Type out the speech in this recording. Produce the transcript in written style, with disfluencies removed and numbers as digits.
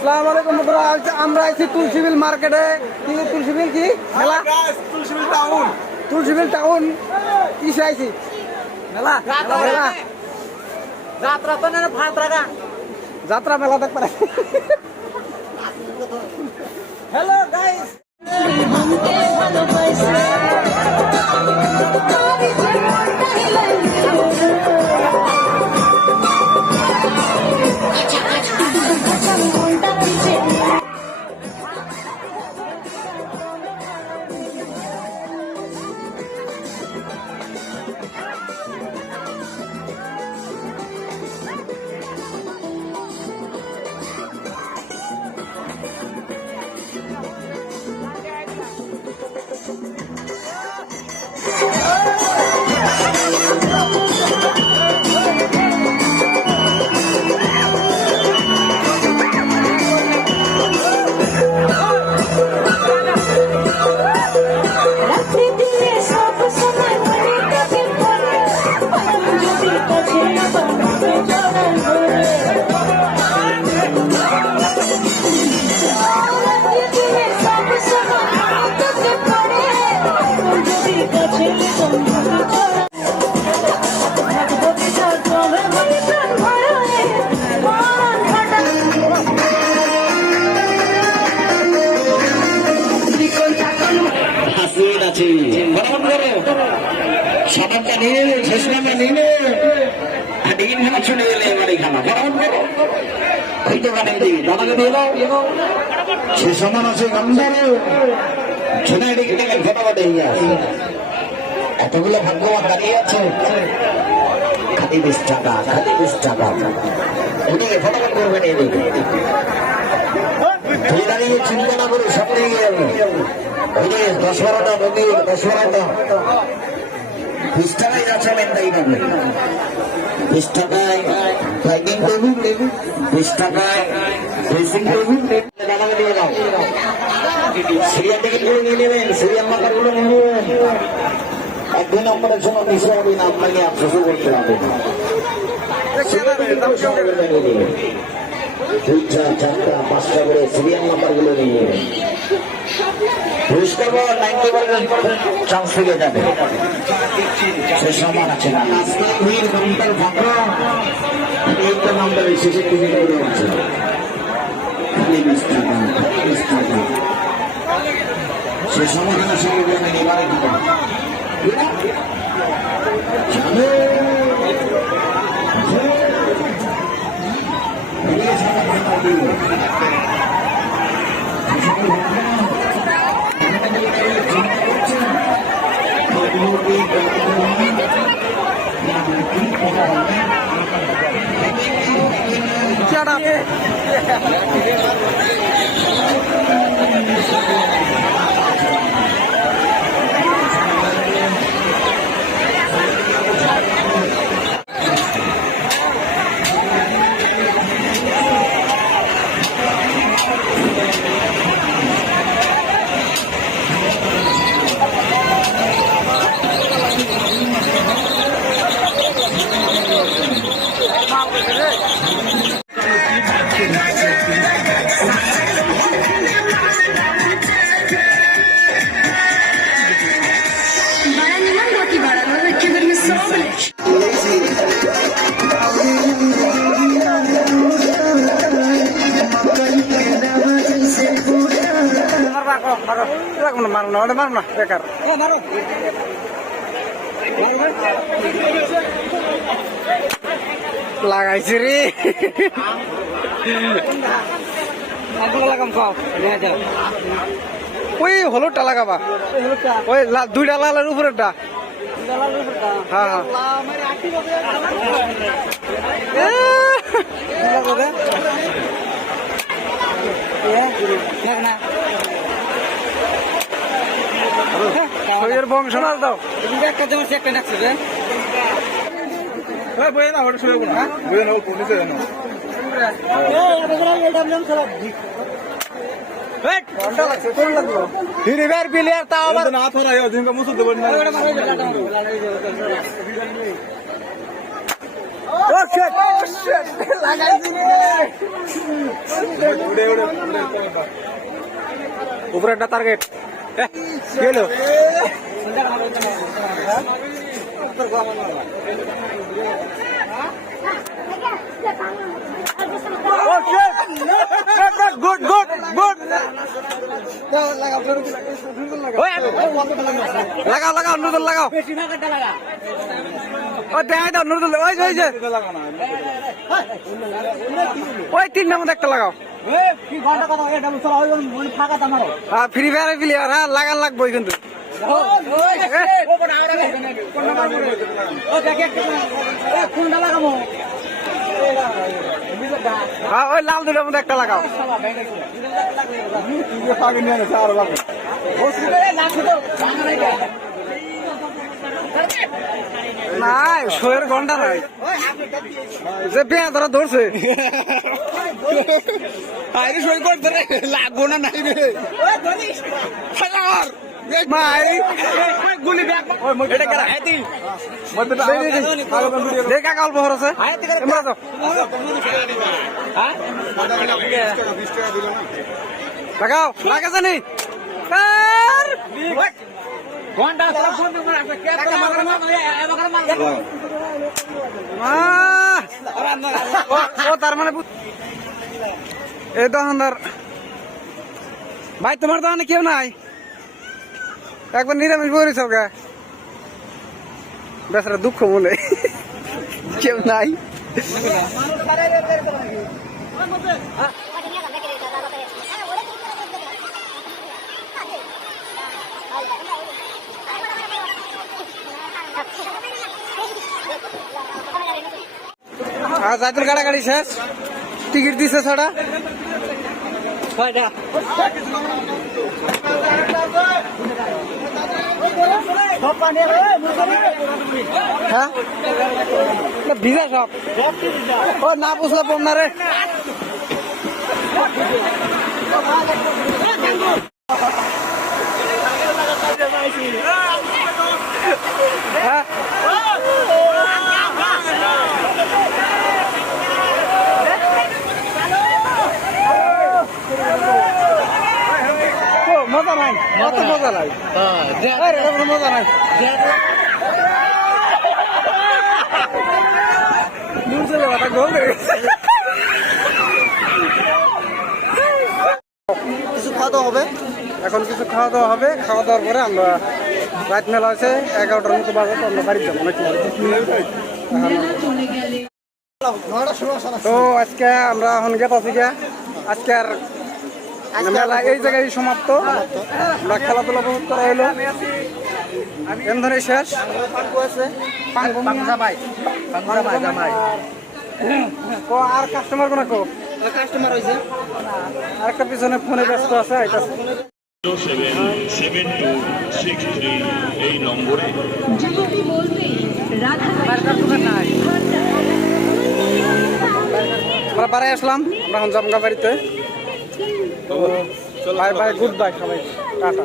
আসসালামু আলাইকুম বন্ধুরা, আমরা আছি তুলসীবিল মার্কেটে। কি তুলসীবিল কি মেলা? তুলসীবিল টাউন। তুলসীবিল টাউন কিসে আইছি? মেলা মেলা যাত্রা তো না ভাত রাখা যাত্রা মেলা দেখ পারে। হ্যালো গাইস, সবাইকে নিয়ে শেষ নামে নিয়ে ডিম খানা ছুটে গেলে এবারে খানা বরাবর করো ওই দোকানে দিকে দাদাকে দিয়ে দাও সে সমান আছে গামদারে ছেনাই দিকে থেকে ফটোফটো হয়ে আছে এতগুলো ভাগ্যবান দাঁড়িয়ে আছে খালি 20 টাকা খালি 20 টাকা ওদিকে ফটোফট করবেন এদিকে তুই দাঁড়িয়ে চিন্তা না করে সব নিয়ে যাবে ওই যে 10-12টা বগি 10-12টা 20 টাকায় যাচ্ছে মেন্দাই নেবে 20 টাকায় ডাইনিং টেবিল 20 টাকায় ড্রেসিং টেবিল দাদাকে দিয়ে দাও সিরিয়াল টিকিট গুলো নিয়ে নেবেন সিরিয়াল নাম্বার গুলো নিয়ে নেবেন 1-2 নম্বরের জন্য মিশে হবে না আপনাকে আফসোস করতে হবে 2-4-5টা করে সিরিয়াল নাম্বার গুলো নিয়ে নেবেন পুরস্কার 90% চান্স থেকে যাবে সে সমান আছে না নাম্বার ফাঁকা একটা নাম্বারের শেষে তুমি আছে সে সমাধানের সঙ্গে আমি এবারে মারো না বেকার লাগাইছি রে ওই হলুদটা লাগাবা ওই 2টা লালের উপরেরটা হ্যাঁ হ্যাঁ বংশ না দাও একটা যেমন একটা নাকছে রে বইয়ে না ওটা শুয়ে না বইয়ে না পুলিশে জানো হিরিবার প্লেয়ার তা আবার না থোরা দিনকে মুসুদ দেব না উপরে একটা টার্গেট গেল গুড গুড গুড লাগাও লাগাও নুরুল লাগাও ওই দেখাই দাও নুরুল ওই যে ওই 3 নম্বর একটা লাগাও ফ্রি ফায়ার প্লেয়ার হ্যাঁ লাগান লাগবো কিন্তু হ্যাঁ ওই লাল দুটোর মধ্যে একটা লাগাও নাই শোয়ের ঘন্টা নাই যে বেয়া ধরা ধরছে সই করতে লাগবো না নাই রে গুলি দেখা অল্প খরচ লাগাও লাগাছে নি ও তার মানে এই দোকানদার ভাই তোমার দোকানে কেউ নাই একবার নিরামিষ বলিস ওকে বেচারা দুঃখ মনে কেউ নাই জায়তুল গাড়াগাড়ি শেষ টিকিট দিছে ছড়া হ্যাঁ ভিজা সব ও না বুঝলে পড় না রে হ্যাঁ মজা নাই মজা নাই মজা নাই কিছু খাওয়া দাওয়া হবে এখন কিছু খাওয়া দাওয়া হবে খাওয়া দাওয়ার পরে আমরা রাত মেলা আছে 11টার মতো বাজে তো আমরা বাড়ি যাবো নাকি তো আজকে আমরা এখন গেছি গিয়া আজকে আর মেলা এই জায়গায় সমাপ্ত আমরা খেলাধুলা উপভোগ করা হলো এমন শেষ আর কাস্টমার কোন কাস্টমার হয়েছে আর একটা পিছনে ফোনে ব্যস্ত আছে 7263 এই নম্বরে আমরা বাড়াই আসলাম আমরা এখন জামগা বাড়িতে তো বাই বাই গুড বাই সবাই টাটা